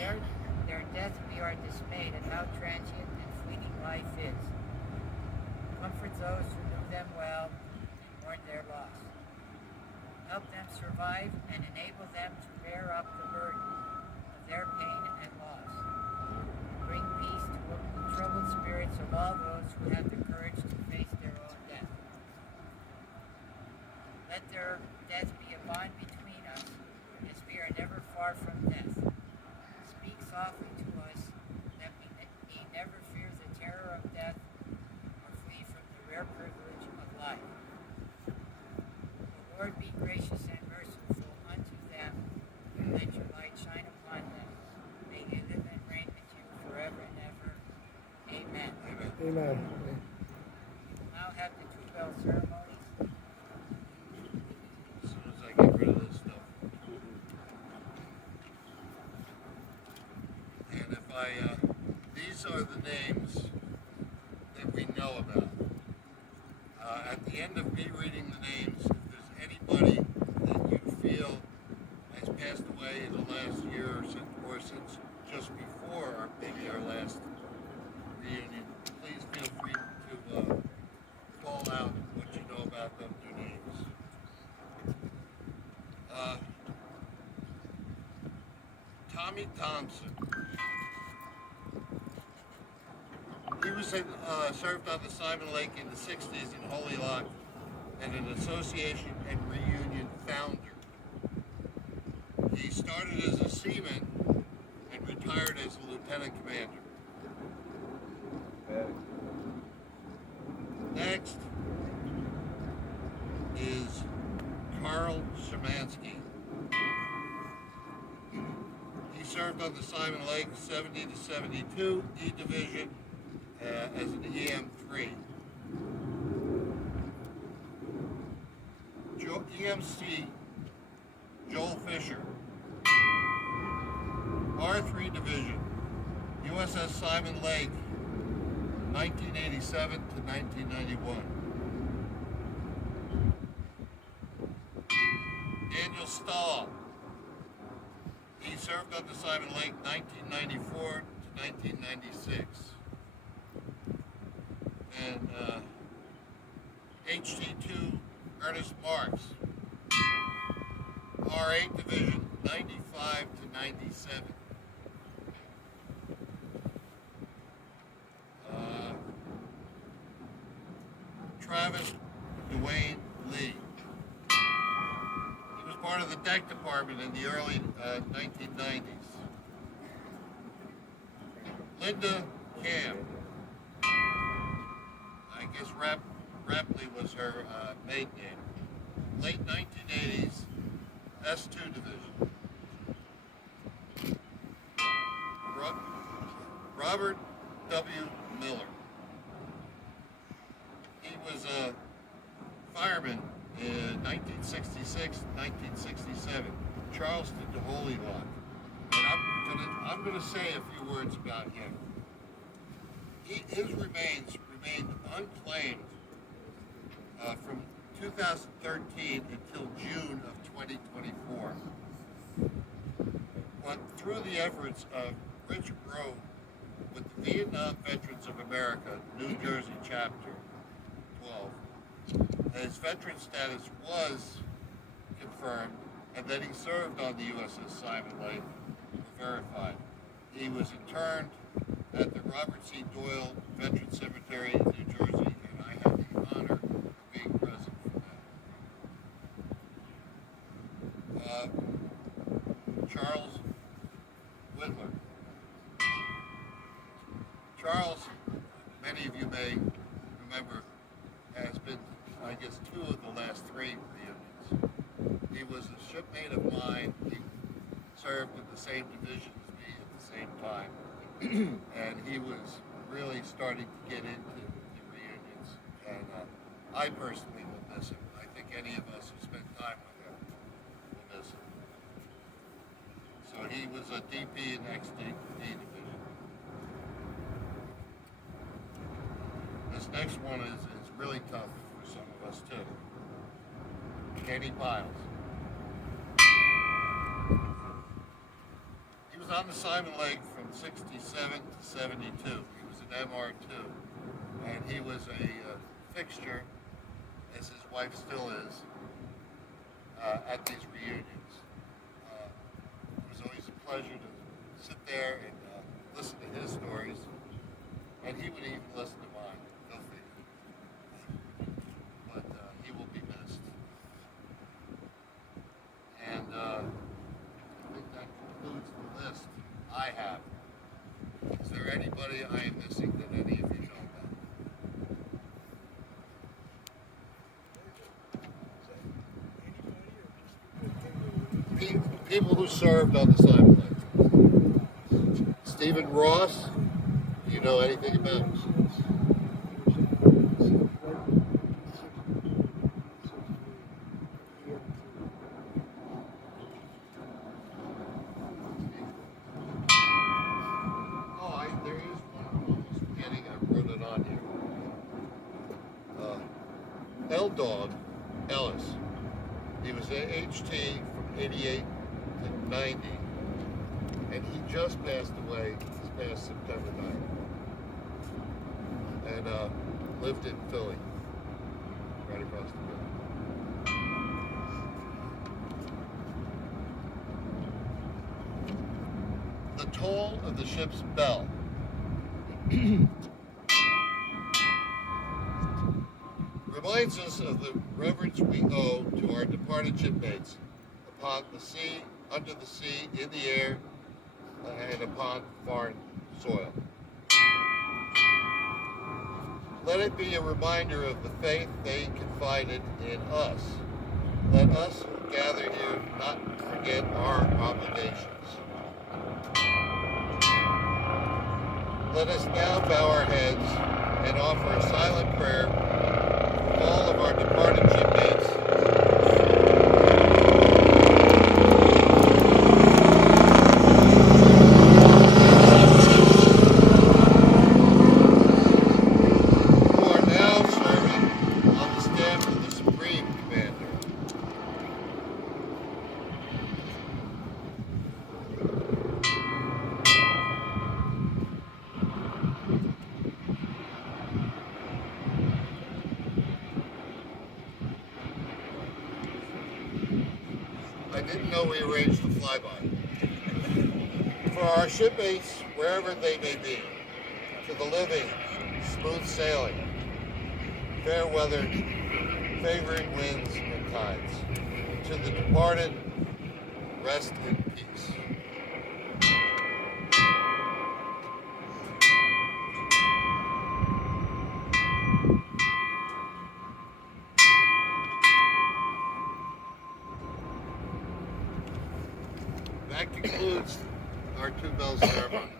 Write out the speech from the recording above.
their death we are dismayed at how transient and fleeting life is. Comfort those who knew them well and mourn their loss. Help them survive and enable them to bear up the burden of their pain and loss. Bring peace to the troubled spirits of all those who have the courage to face their own death. Let their death be a bond between us, as we are never far from death. Speak softly to us, that we need never fear the terror of death, or flee from the rare privilege of life. The Lord be gracious and merciful unto them, and let your light shine upon them. May they live and reign with you forever and ever. Amen. Amen. We'll now have the two-bell ceremonies. As soon as I get rid of this stuff. And if these are the names that we know about. At the end of me reading the names, if there's anybody that you feel has passed away in the last year or since just before maybe our last reunion, please feel free to call out what you know about them, their names. Tommy Thompson. He was served on the Simon Lake in the 60s in Holy Loch and an association and reunion founder. He started as a seaman and retired as a lieutenant commander. Next is Carl Szymanski. He served on the Simon Lake 70 to 72 E Division as an EM3. EMC Joel Fisher, R3 Division, USS Simon Lake, 1987 to 1991. Daniel Stahl, he served on the Simon Lake 1994 to 1996. And HT2 Ernest Marks, R8 Division, 95 to 97. Travis Dwayne Lee. He was part of the deck department in the early 1990s. Linda Cam. I guess Rapley was her maiden name. Late 1980s, S2 Division. Robert W. Miller. He was a fireman in 1966, 1967, Charleston to Holy Loch. And I'm gonna say a few words about him. His remains remained unclaimed from 2013 until June of 2024. But through the efforts of Richard Rowe with the Vietnam Veterans of America, New Jersey Chapter 12, his veteran status was confirmed, and that he served on the USS Simon Lake, verified. He was interned at the Robert C. Doyle Veteran Cemetery in New Jersey, and I had the honor of being present for that. Charles Whitler. Charles, many of you may remember, has been, I guess, two of the last three reunions. He was a shipmate of mine. He served in the same division as me at the same time. And he was really starting to get into the reunions. And I personally will miss him. I think any of us who spent time with him will miss him. So he was a DP in XD division. This next one is really tough for some of us too. Kenny Biles. He was on the Simon Lake from 67 to 72. He was an MR2. And he was a fixture, as his wife still is, at these reunions. It was always a pleasure to sit there and listen to his stories. And he would even listen to mine. Go figure. But he will be missed. And I think that concludes the list I have. Is there anybody I am missing that any of you know about? People who served on the Simon Lake. Stephen Ross, do you know anything about him? There is one I'm almost forgetting. I wrote it on here. L-Dog Ellis. He was at HT from 88 to 90, and he just passed away this past September 9th. And lived in Philly, right across the river. The toll of the ship's bell. Reminds us of the reverence we owe to our departed shipmates upon the sea, under the sea, in the air, and upon foreign soil. Let it be a reminder of the faith they confided in us. Let us who gather here not forget our obligations. Let us now bow our heads and offer a silent prayer for all of our departed shipmates. Who are now serving on the staff of the Supreme Commander. I didn't know we arranged the flyby. For our shipmates, wherever they may be, to the living, smooth sailing, fair weather, favoring winds and tides. To the departed, rest in peace. That concludes our two bell ceremony.